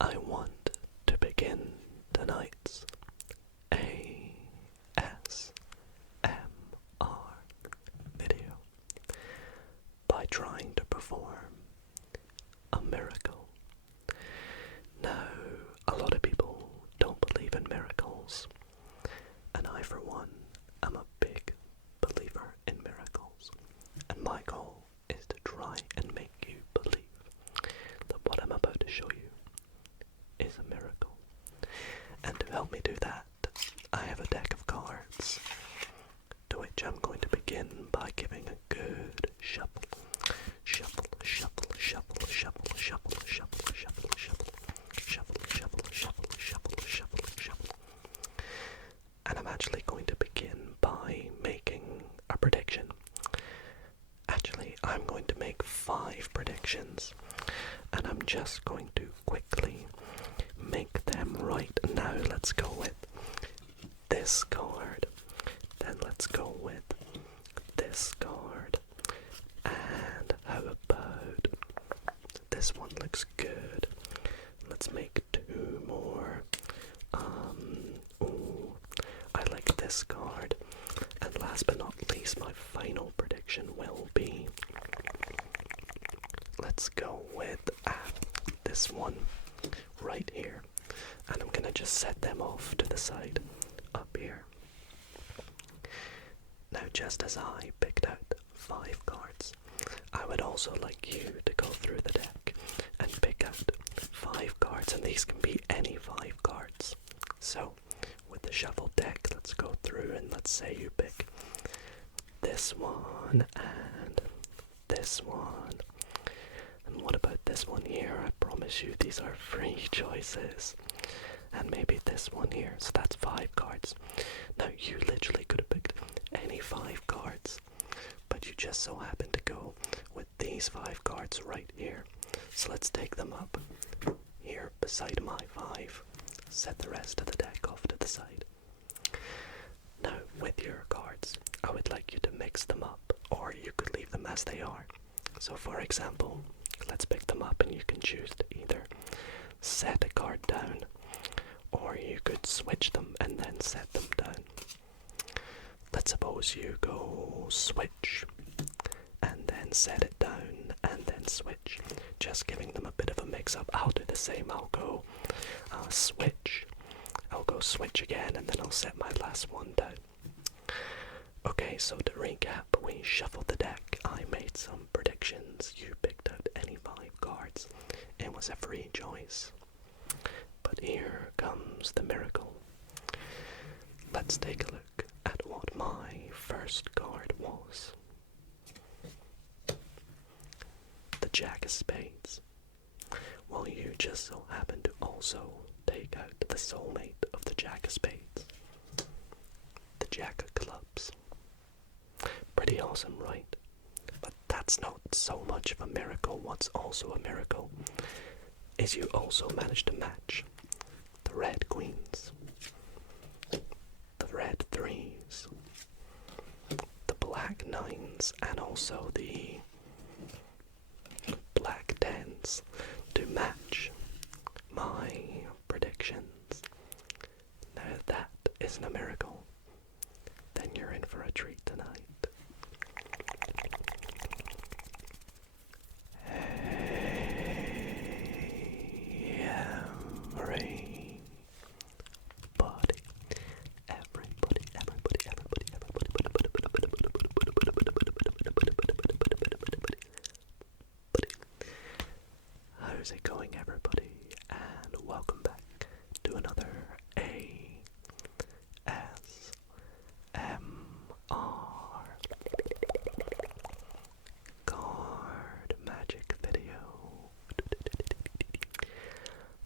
I want to begin tonight's ASMR video by trying to perform a miracle. Now, a lot of people don't believe in miracles, and I, for one, am a big believer in miracles, and my goal is to try and make you believe that what I'm about to show you is a miracle. And to help me do that, I have a deck of cards, to which I'm going to begin by giving a good shuffle. Shuffle, shuffle, shuffle, shuffle, shuffle, shuffle, shuffle, shuffle, shuffle, shuffle, shuffle, shuffle, shuffle, shuffle. And I'm actually going to begin by making a prediction. Actually, I'm going to make 5 predictions, and I'm just going to quickly make them right now. Let's go with this card, then let's go with this card, and how about this one? Looks good. Let's make 2 more. Ooh, I like this card. And last but not least, my final prediction will be, let's go with this one right here. And I'm gonna just set them off to the side up here. Now, just as I picked out 5 cards, I would also like you to go through the deck and pick out 5 cards, and these can be any 5 cards. So, with the shuffle deck, let's go through and let's say you pick this one and this one. And what about this one here? I promise you these are free choices. And maybe this one here. So that's 5 cards. Now, you literally could have picked any 5 cards, but you just so happen to go with these 5 cards right here. So let's take them up here beside my 5. Set the rest of the deck off to the side. Now, with your cards, I would like you to mix them up, or you could leave them as they are. So for example, let's pick them up and you can choose to either set a card down, or you could switch them and then set them down. Let's suppose you go switch and then set it down and then switch, just giving them a bit of a mix up. I'll do the same. I'll go switch. I'll go switch again, and then I'll set my last one down. Okay, so to recap, we shuffled the deck. I made some predictions. You picked out any 5 cards. It was a free choice. But here comes the miracle. Let's take a look at what my first card was. The Jack of Spades. Well, you just so happen to also take out the soulmate of the Jack of Spades. The Jack of Clubs. Pretty awesome, right? But that's not so much of a miracle. What's also a miracle is you also managed to match the red queens, the red 3s, the black 9s, and also the black 10s to match my predictions. Now, if that isn't a miracle, then you're in for a treat tonight. Hey, everybody. How's it going, everybody? And welcome back to another ASMR card magic video.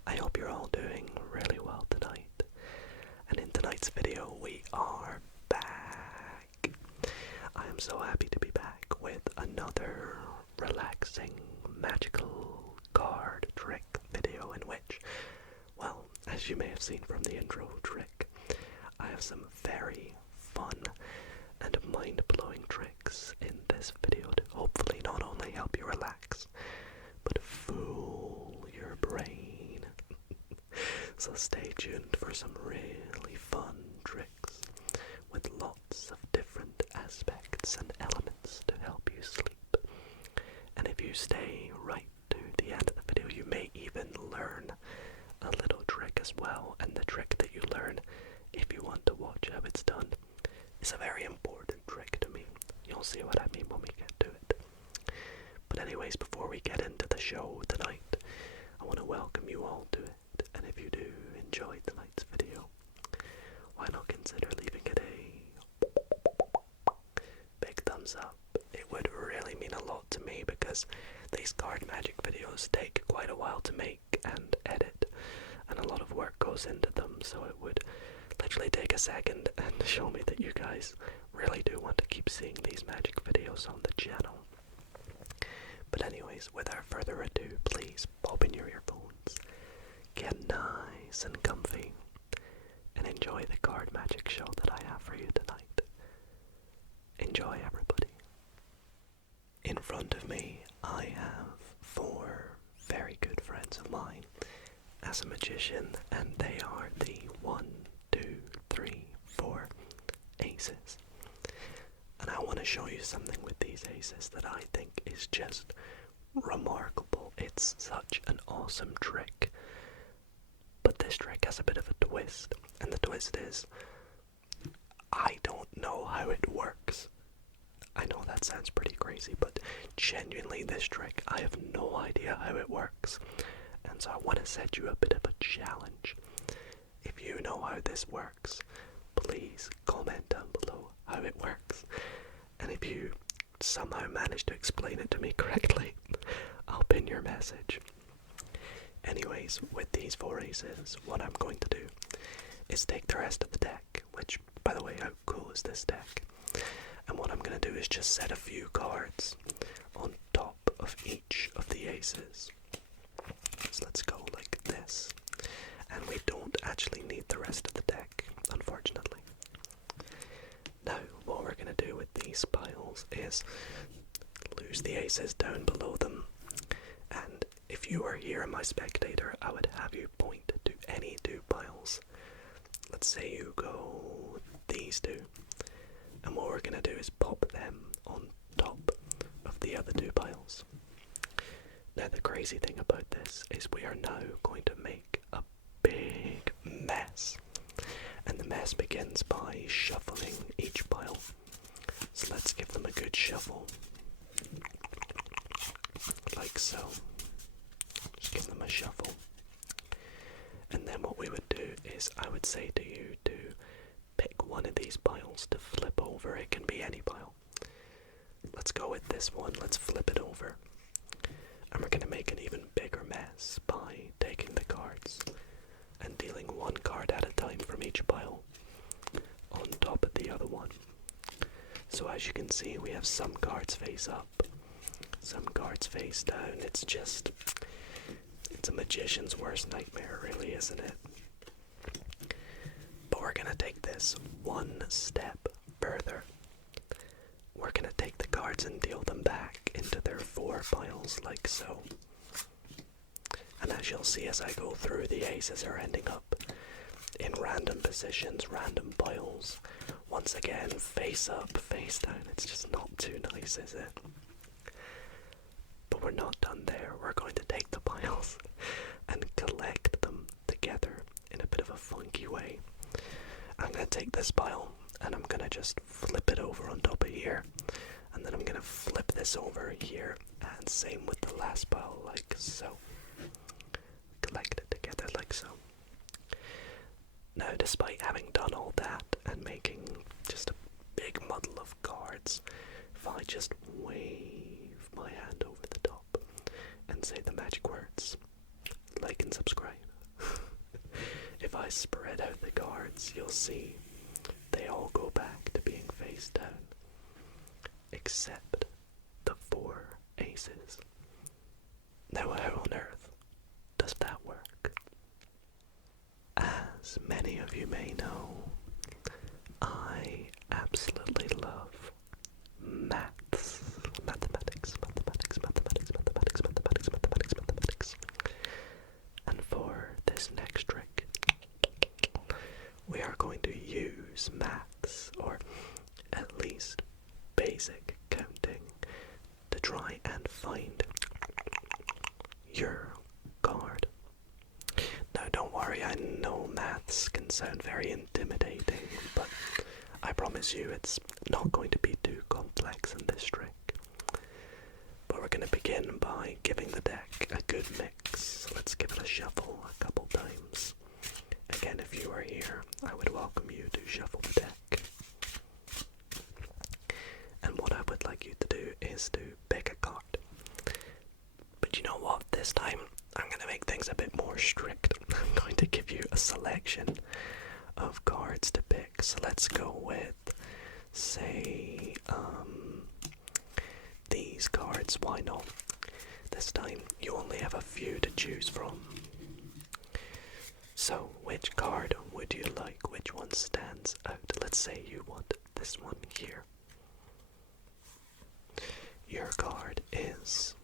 I hope you're all doing really well tonight. And in tonight's video, we are back. I am so happy to be back with another relaxing, magical card trick video in which, well, as you may have seen from the intro trick, I have some very fun and mind-blowing tricks in this video to hopefully not only help you relax, but fool your brain. So stay tuned for some really fun tricks with lots of different aspects and elements to help you sleep. And if you stay right to the end of the video, you may even learn a little trick as well. And the trick that you learn, if you want to watch how it's done, is a very important trick to me. You'll see what I mean when we get to it. But anyways, before we get into the show tonight, I want to welcome you all to it. And if you do enjoy tonight's video, why not consider leaving it a big thumbs up? It would really mean a lot to me because these card magic videos take quite a while to make and edit, and a lot of work goes into them, so it would literally take a second and show me that you guys really do want to keep seeing these magic videos on the channel. But anyways, without further ado, please pop in your earphones, get nice and comfy, and enjoy the card magic show that I have for you tonight. Enjoy, everybody. In front of me, I have 4 very good friends of mine as a magician, and they are the 1, 2, 3, 4 aces. And I want to show you something with these aces that I think is just remarkable. It's such an awesome trick. But this trick has a bit of a twist, and the twist is, I don't know how it works. I know that sounds pretty crazy, but genuinely this trick, I have no idea how it works. And so I want to set you a bit of a challenge. If you know how this works, please comment down below how it works. And if you somehow manage to explain it to me correctly, I'll pin your message. Anyways, with these 4 aces, what I'm going to do is take the rest of the deck, which, by the way, how cool is this deck? And what I'm going to do is just set a few cards on top of each of the aces. So let's go like this. And we don't actually need the rest of the deck, unfortunately. Now, what we're going to do with these piles is lose the aces down below them. And if you are here, my spectator, I would have you point to any 2 piles. Let's say you go these 2. And what we're going to do is pop them on top of the other 2 piles. Now the crazy thing about this is we are now going to make a big mess. And the mess begins by shuffling each pile. So let's give them a good shuffle. Like so. Just give them a shuffle. And then what we would do is I would say to you to pick one of these piles to flip over. It can be any pile. Let's go with this one. Let's flip it over. And we're going to make an even bigger mess by taking the cards and dealing 1 card at a time from each pile on top of the other one. So as you can see, we have some cards face up, some cards face down. It's a magician's worst nightmare, really, isn't it? But we're going to take this 1 step further. We're going to take the cards and deal them back into their 4 piles like so. And as you'll see as I go through, the aces are ending up in random positions, random piles. Once again, face up, face down. It's just not too nice, is it? But we're not done there. We're going to take the piles and collect them together in a bit of a funky way. I'm going to take this pile and I'm going to just flip it over on top of here. And then I'm going to flip this over here. And same with the last pile, like so. Collect it together like so. Now, despite having done all that and making just a big muddle of cards, if I just wave my hand over the top and say the magic words, like and subscribe, if I spread out the cards, you'll see they all go back to being face down, except the 4 aces. Now, how on earth does that work? As many of you may know, I absolutely love mathematics. And for this next trick, sorry, I know maths can sound very intimidating, but I promise you it's not going to be too complex in this trick. But we're going to begin by giving the deck a good mix. Let's give it a shuffle a couple times. Again, if you are here, I would welcome you to shuffle the deck. And what I would like you to do is to pick a card. But you know what? This time, I'm going to make things a bit more strict. I'm going to give you a selection of cards to pick. So let's go with, say, these cards. Why not? This time, you only have a few to choose from. So, which card would you like? Which one stands out? Let's say you want this one here. Your card is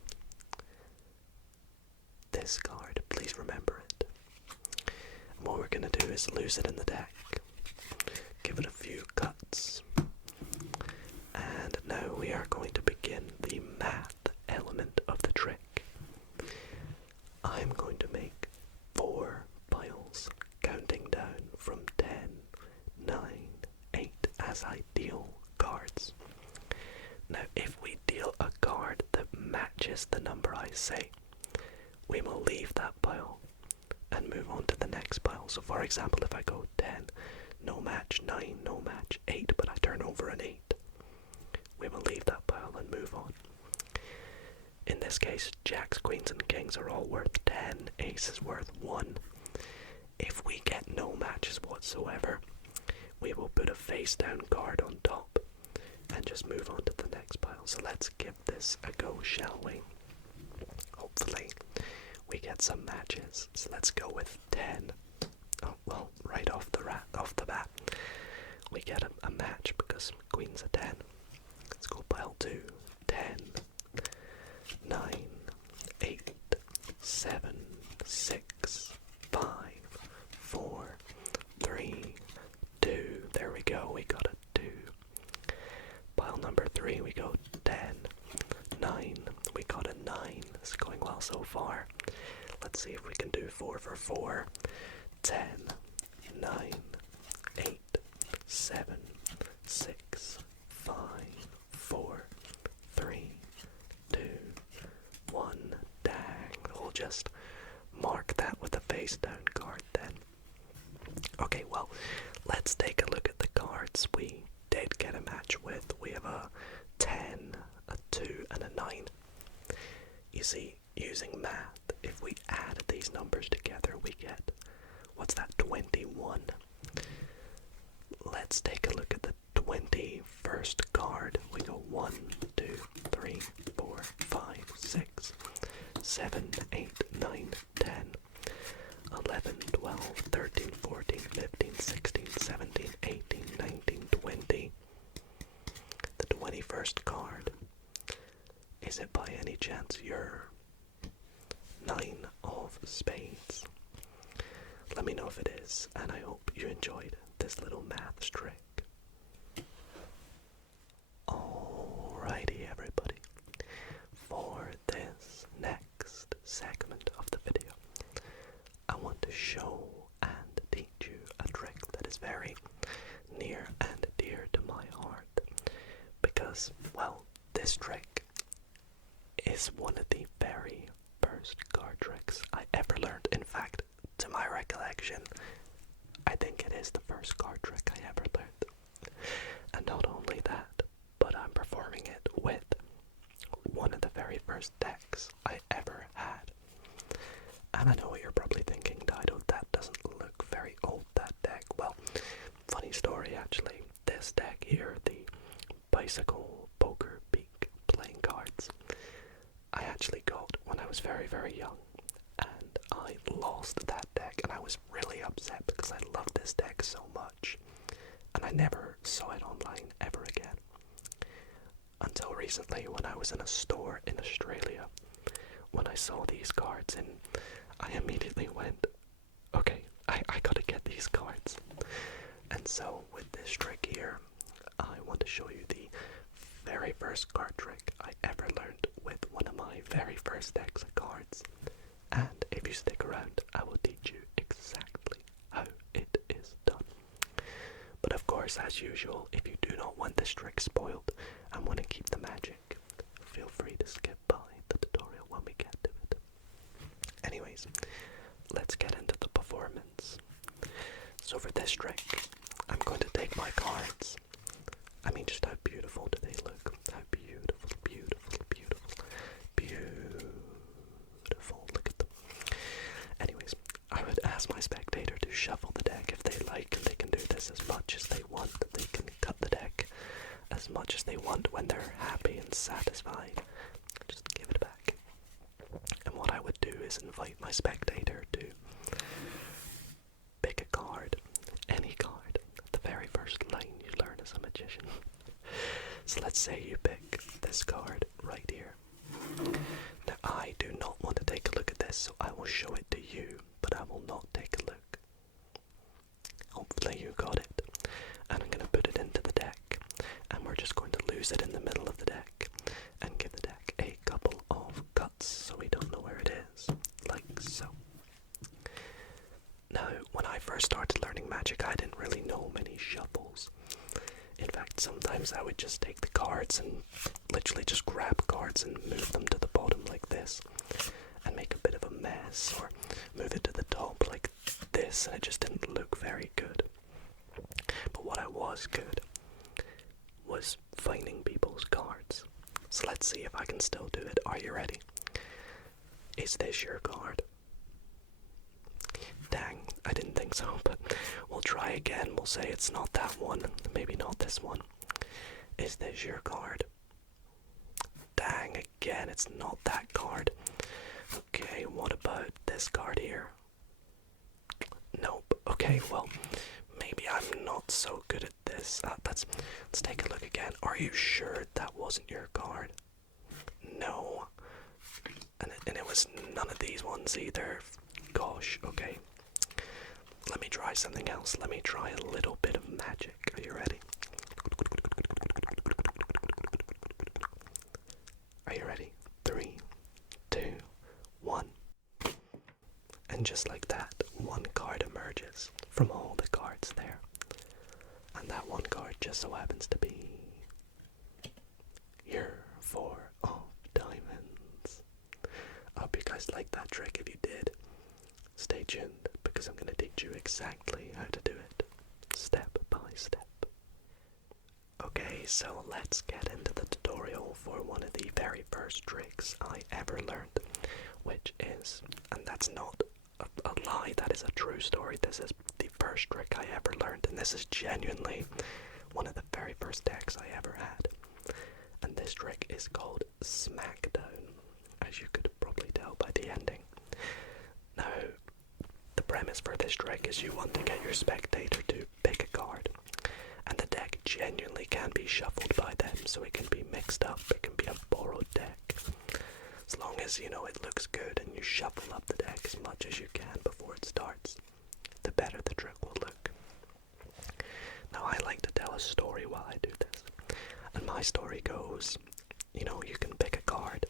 this card. Please remember it. And what we're going to do is lose it in the deck. Give it a few cuts. And now we are going to begin the math element of the trick. I'm going to make 4 piles, counting down from 10, 9, 8 as I deal cards. Now, if we deal a card that matches the number I say, we will leave that pile and move on to the next pile. So, for example, if I go 10, no match, 9, no match, 8, but I turn over an 8, we will leave that pile and move on. In this case, jacks, queens, and kings are all worth 10, ace is worth 1. If we get no matches whatsoever, we will put a face down card on top and just move on to the next pile. So let's give this a go, shall we? Hopefully we get some matches. So let's go with 10. Oh, well, right off the bat, we get a match because queen's a 10. Let's go pile 2, 10, 9, 8, 7, 6, 5, 4, 3, 2. There we go, we got a 2. Pile number 3, we go 10, 9, we got a 9. This is going well so far. Let's see if we can do 4 for 4. 10, 9, 8, 7, 6, 5, 4, 3, 2, 1. Dang, we'll just mark that with a face down card then. Okay, well, let's take a look at the cards we did get a match with. We have a 10, a 2, and a 9. You see, using math, if we add these numbers together, we get, what's that, 21. Let's take a look at the 21st card. We go 1, 2, 3, 4, 5, 6, 7, 8, 9, 10, 11, 12, 13, 14, 15, 16, 17, 18, 19, 20. The 21st card. Is it by any chance your 9 of spades? Let me know if it is, and I hope you enjoyed this little math trick. Alrighty, everybody. For this next segment of the video, I want to show and teach you a trick that is very near and dear to my heart. Because, well, this trick is one of the very first card tricks I ever learned. In fact, to my recollection, I think it is the first card trick I ever learned. And not only that, but I'm performing it with one of the very first decks I ever had. And I know what you're probably thinking, Dido, that doesn't look very old, that deck. Well, funny story actually. This deck here, the bicycle poker beak playing cards, I actually got when I was very, very young. And I lost that deck, and I was really upset because I loved this deck so much. And I never saw it online ever again. Until recently, when I was in a store in Australia, when I saw these cards, and I immediately went, okay, I gotta get these cards. And so, with this trick here, I want to show you the very first card trick I ever learned with one of my very first decks of cards. And if you stick around, I will teach you exactly course, as usual, if you do not want this trick spoiled and want to keep the magic, feel free to skip by the tutorial when we get to it. Anyways, let's get into the performance. So for this trick, I'm going to take my cards. I mean, just how beautiful do they look? How beautiful, beautiful, beautiful, beautiful. Look at them. Anyways, I would ask my spectator to shuffle the deck if they like, and they can do this as much as they want. They can cut the deck as much as they want when they're happy and satisfied. Just give it back. And what I would do is invite my spectator to pick a card, any card, the very first line you learn as a magician. So let's say you pick this card right here. Now I do not want to take a look at this, so I will show it to you, but I will not take a look. Hopefully you got it. And I'm going to put it into the deck, and we're just going to lose it in the middle of the deck and give the deck a couple of cuts so we don't know where it is, like so. Now, when I first started learning magic, I didn't really know many shuffles. In fact, sometimes I would just take the cards and literally just grab cards and move them to the bottom like this and make a bit of a mess, or move it to the top like this, and it just didn't look very good. But what I was good was finding people's cards. So let's see if I can still do it. Are you ready? Is this your card? Dang, I didn't think so, but we'll try again. We'll say it's not that one, maybe not this one. Is this your card? Dang, again, it's not that card. Okay, what about this card here? Nope. Okay, well, maybe I'm not so good at this. Let's take a look again. Are you sure that wasn't your card? No. And it was none of these ones either. Gosh, okay. Let me try something else. Let me try a little bit of magic. Are you ready? Are you ready? 3, 2, 1. And just like that, one card emerges from all the cards there. And that one card just so happens to be your 4 of diamonds. I hope you guys liked that trick. If you did, stay tuned, because I'm going to teach you exactly how to do it, step by step. Okay, so let's get into the tutorial for one of the very first tricks I ever learned, which is, and that's not a lie, that is a true story, this is the first trick I ever learned, and this is genuinely one of the very first decks I ever had. And this trick is called Smackdown, as you could probably tell by the ending. Now, the premise for this trick is you want to get your spectator to pick a card, and the deck genuinely can be shuffled by them, so it can be mixed up, it can be a borrowed deck. As long as, you know, it looks good and you shuffle up the deck as much as you can before it starts, the better the trick will look. Now, I like to tell a story while I do this, and my story goes, you know, you can pick a card.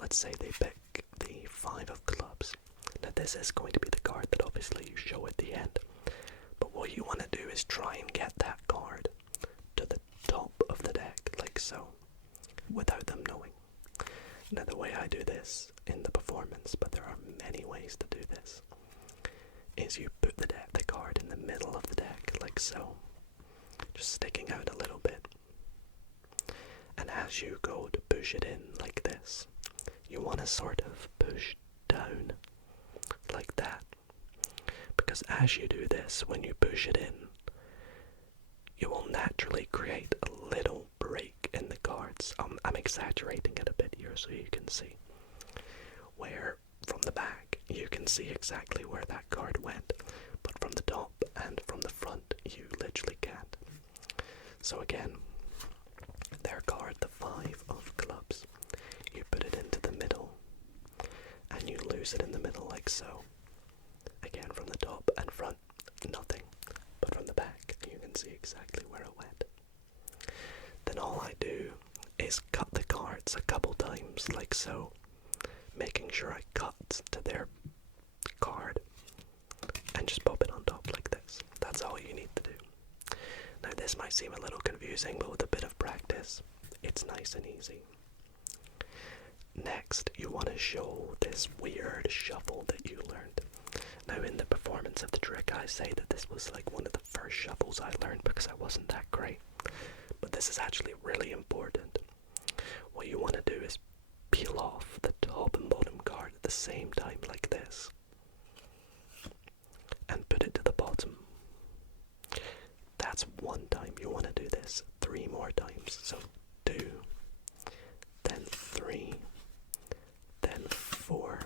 Let's say they pick the 5 of clubs. Now, this is going to be the card that obviously you show at the end, but what you want to do is try and get that card to the top of the deck, like so, without them knowing. Now, the way I do this in the performance, but there are many ways to do this, is you put the card in the middle of the deck, like so, just sticking out a little bit. And as you go to push it in like this, you want to sort of push down, like that. Because as you do this, when you push it in, you will naturally create a little break in the cards. I'm exaggerating it a bit here so you can see. Where from the back, you can see exactly where that card went, but from the top and from the front, you literally can't. So again, their card, the 5 of clubs, you put it into the middle, and you lose it in the middle like so. Again, from the top and front, nothing, but from the back, you can see exactly where it went. Then all I do is cut the cards a couple times, like so, making sure I cut to their card, and just pop it on top like this. That's all you need to do. Now This might seem a little confusing, but with a bit of practice, it's nice and easy. Next, you want to show this weird shuffle that you learned. Now, in the performance of the trick, I say that this was like one of the first shuffles I learned because I wasn't that great. But this is actually really important. What you want to do is peel off the top and bottom card at the same time like this. And put it to the bottom. That's one time. You want to do this 3 more times. So 2, then 3, then 4.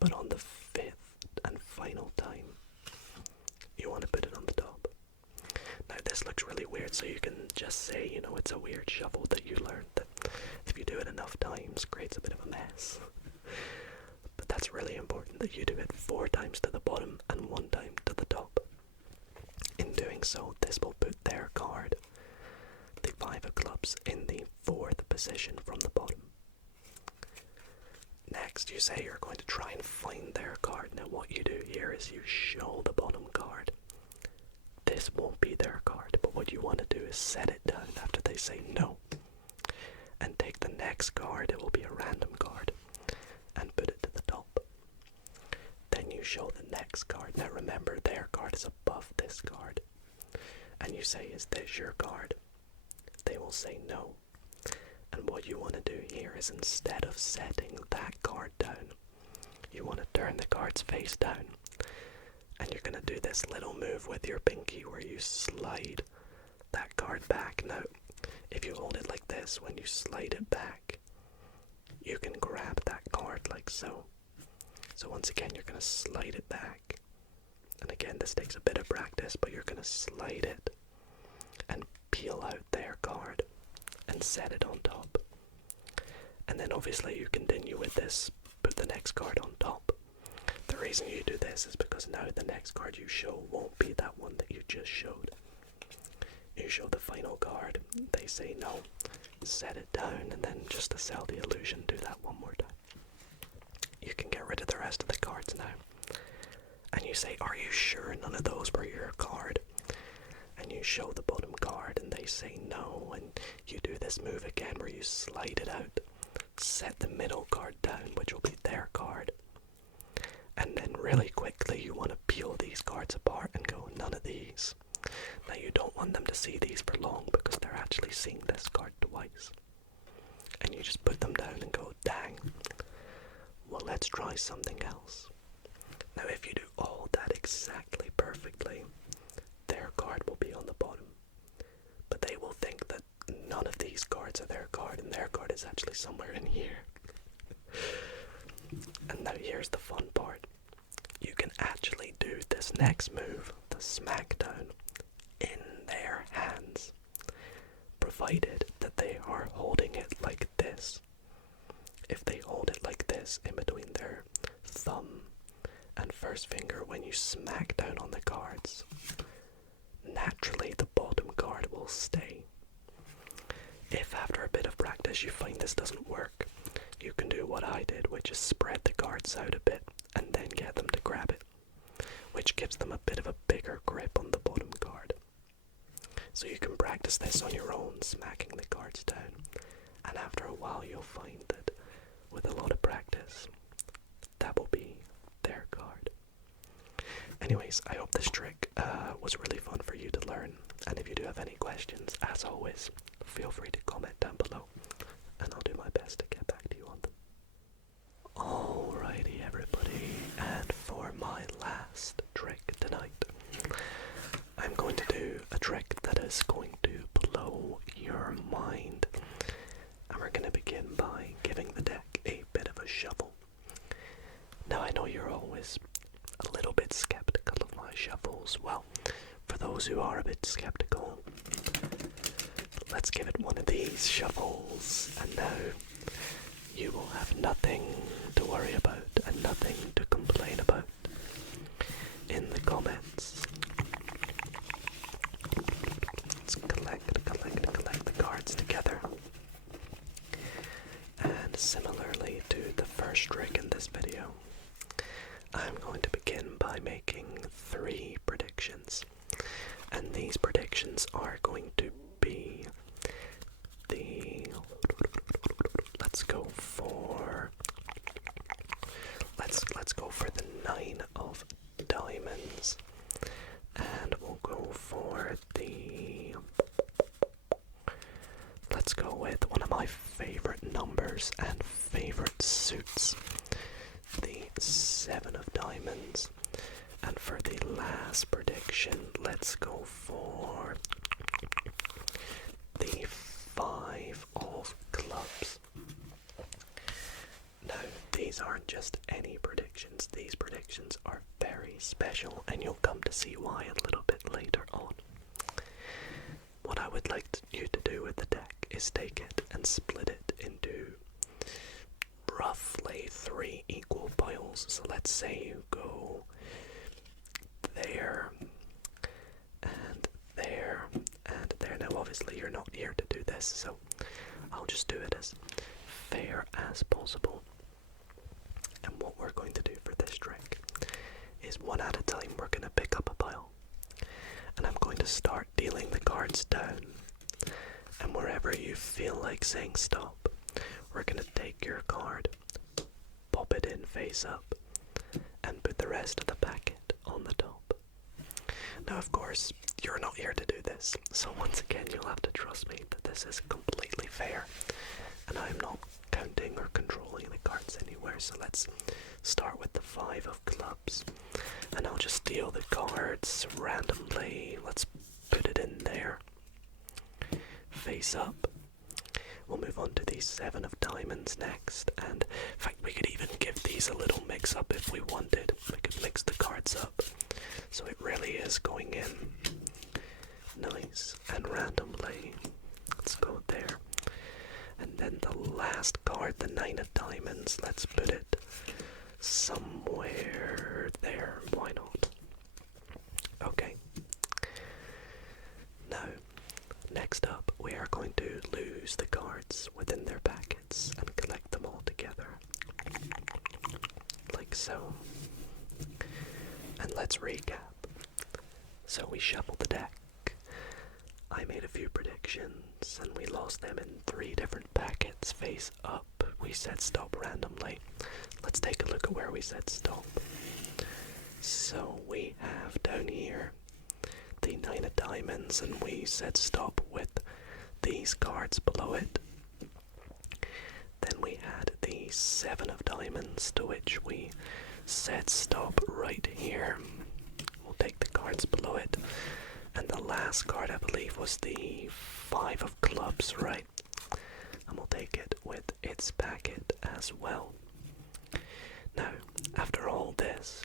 But on the 5th and final time, you want to put it on the top. Now this looks really weird, so you can just say, you know, it's a weird shuffle that you learned that if you do it enough times, creates a bit of a mess. But that's really important that you do it 4 times to the bottom and 1 time to the top. In doing so, this will put their card, the 5 of clubs, in the 4th position from the bottom. Next, you say you're going to try and find their card. Now what you do here is you show the bottom card. This won't be their card, but what you want to do is set it down after they say no. And take the next card, it will be a random card, and put it to the top. Then you show the next card. Now remember, their card is above this card. And you say, is this your card? They will say no. And what you want to do here is, instead of setting that card down, you want to turn the cards face down. And you're going to do this little move with your pinky where you slide that card back. Now, if you hold it like this, when you slide it back, you can grab that card like so. So once again, you're going to slide it back. And again, this takes a bit of practice, but you're going to slide it and peel out their card and set it on top. And then obviously you continue with this, put the next card on top. The reason you do this is because now the next card you show won't be that one that you just showed. You show the final card, they say no, set it down, and then just to sell the illusion, do that one more time. You can get rid of the rest of the cards now. And you say, are you sure none of those were your card? And you show the bottom card and they say no, and you do this move again where you slide it out, set the middle card down, which will be their card, and then really quickly you want to peel these cards apart and go, none of these. Now you don't want them to see these for long because they're actually seeing this card twice. And you just put them down and go, dang, well, let's try something else. Now if you do all that exactly perfectly, their card will be on the bottom. But they will think that none of these cards are their card, and their card is actually somewhere in here. And now here's the fun part. You can actually do this next move, the smackdown, in their hands, provided that they are holding it like this. If they hold it like this in between their thumb and first finger when you smack down on the cards, naturally the bottom card will stay. If after a bit of practice you find this doesn't work, you can do what I did, which is spread the cards out a bit and then get them to grab it, which gives them a bit of a bigger grip on the bottom card. So you can practice this on your own, smacking the cards down, and after a while you'll find that with a lot of practice, that will be their card. Anyways, I hope this trick was really fun for you to learn, and if you do have any questions, as always, feel free to comment down below, and I'll do my best to get back to you on them. Alrighty everybody, and for my last trick tonight, I'm going to do a trick that is going to blow your mind, and we're going to begin by giving the deck a bit of a shuffle. Now I know you're always a little bit skeptical of my shuffles. Well, for those who are a bit skeptical, let's give it one of these shuffles, and now you will have nothing to worry about and nothing to complain about in the comments. Let's collect the cards together. And similarly to the first trick in this video, I'm going to begin by making 3 predictions. And these predictions predictions are going to be the. Let's go for. Let's go for the 9 of diamonds, and we'll go for the. Let's go with one of my favorite numbers and favorite suits, the 7 of diamonds. And for the last prediction, let's go for the 5 of clubs. Now, these aren't just any predictions, these predictions are very special, and you'll come to see why a little bit later on. What I would like you to do with the deck is take it and split it into roughly 3 equal piles. So let's say you go there, and there, and there. Now obviously you're not here to do this, so I'll just do it as fair as possible. And what we're going to do for this trick is one at a time we're going to pick up a pile, and I'm going to start dealing the cards down, and wherever you feel like saying stop, we're going to take your card, pop it in face up, and put the rest of the packet on the top. Now of course, you're not here to do this, so once again you'll have to trust me that this is completely fair, and I'm not counting or controlling the cards anywhere. So let's start with the 5 of clubs, and I'll just deal the cards randomly. Let's put it in there, face up. We'll move on to the 7 of diamonds next, and in fact we could even give these a little mix up if we wanted. We could mix the cards up, so it really is going in nice and randomly. Let's go there. And then the last card, the 9 of diamonds, let's put it somewhere there. Why not? Okay. Now, next up, we are going to lose the cards within their packets and collect them all together. Like so. And let's recap. So we shuffled the deck. I made a few predictions, and we lost them in 3 different packets face up. We said stop randomly. Let's take a look at where we said stop. So we have down here the 9 of diamonds, and we said stop with these cards below it. Then we had the 7 of diamonds, to which we said stop right here. We'll take the cards below it. And the last card, I believe, was the 5 of clubs, right? And we'll take it with its packet as well. Now, after all this,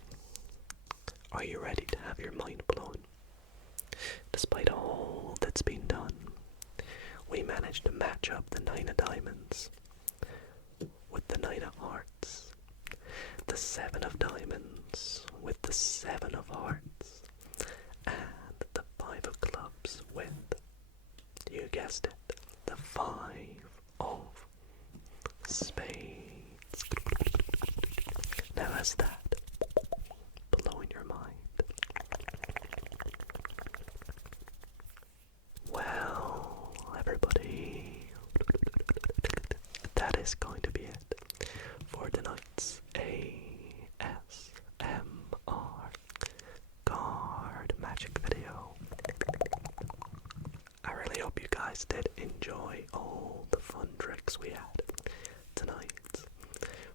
are you ready to have your mind blown? Despite all that's been done, we managed to match up the 9 of diamonds with the 9 of hearts, the 7 of diamonds with the 7 of hearts, and the 5 of clubs with, you guessed it, the 5 of spades. Now has that blowing your mind? Well, everybody, that is going to be it for tonight's ASMR card magic video. I really hope you guys did enjoy all the fun tricks we had tonight.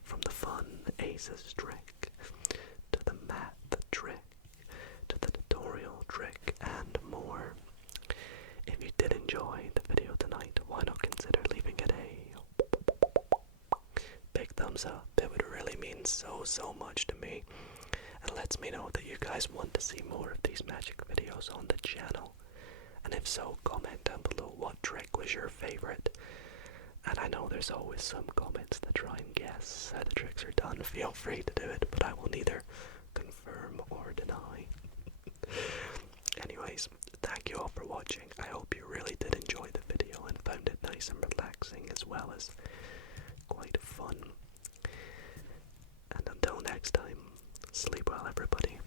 From the fun aces trick, to the math trick, to the tutorial trick, and more. If you did enjoy the video tonight, why not consider leaving it a big thumbs up? It would really mean so much to me, and lets me know that you guys want to see more of these magic videos on the channel. And if so, comment down below what trick was your favorite. And I know there's always some comments that try and guess how the tricks are done. Feel free to do it, but I will neither confirm or deny. Anyways, thank you all for watching. I hope you really did enjoy the video and found it nice and relaxing, as well as quite fun. And until next time, sleep well, everybody.